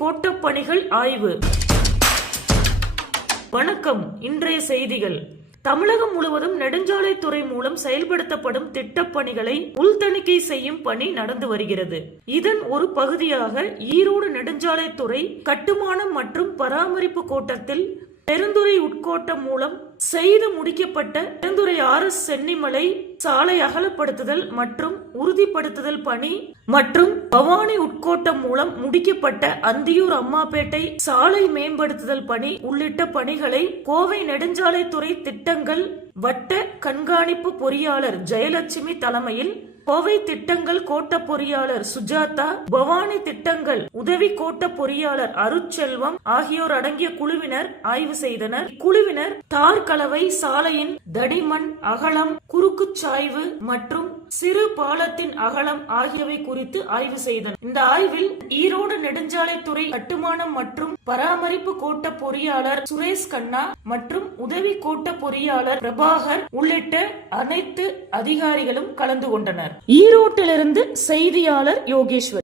கோட்டப் பணிகள் ஆய்வு. வணக்கம். இன்றைய செய்திகள். தமிழகம் முழுவதும் நெடுஞ்சாலைத்துறை மூலம் செயல்படுத்தப்படும் திட்டப் பணிகளை உள்தணிக்கை செய்யும் பணி நடந்து வருகிறது. இதன் ஒரு பகுதியாக ஈரோடு நெடுஞ்சாலைத்துறை கட்டுமானம் மற்றும் பராமரிப்பு கோட்டத்தில் பெருந்துறை உட்கோட்டம் மூலம் செய்து முடிக்கப்பட்ட பெருந்துறை RS சென்னிமலை சாலை அகலப்படுத்துதல் மற்றும் உறுதிப்படுத்துதல் பணி மற்றும் பவானி உட்கோட்டம் மூலம் முடிக்கப்பட்ட அந்தியூர் அம்மாப்பேட்டை சாலை மேம்படுத்துதல் பணி உள்ளிட்ட பணிகளை கோவை நெடுஞ்சாலைத்துறை திட்டங்கள் வட்ட கண்காணிப்பு பொறியாளர் ஜெயலட்சுமி தலைமையில் கோவை திட்டங்கள் கோட்ட பொறியாளர் சுஜாதா, பவானி திட்டங்கள் உதவி கோட்ட பொறியாளர் அருட்செல்வம் ஆகியோர் அடங்கிய குழுவினர் ஆய்வு செய்தனர். இக்குழுவினர் தார் கலவை, சாலையின் தடிமண், அகலம், குறுக்கு சாய்வு மற்றும் சிறு பாலத்தின் அகலம் ஆகியவை குறித்து ஆய்வு செய்தனர். இந்த ஆய்வில் ஈரோடு நெடுஞ்சாலைத்துறை கட்டுமானம் மற்றும் பராமரிப்பு கோட்ட பொறியாளர் சுரேஷ் கண்ணா மற்றும் உதவி கோட்ட பொறியாளர் பிரபாகர் உள்ளிட்ட அனைத்து அதிகாரிகளும் கலந்து கொண்டனர். ஈரோட்டிலிருந்து செய்தியாளர் யோகேஸ்வர்.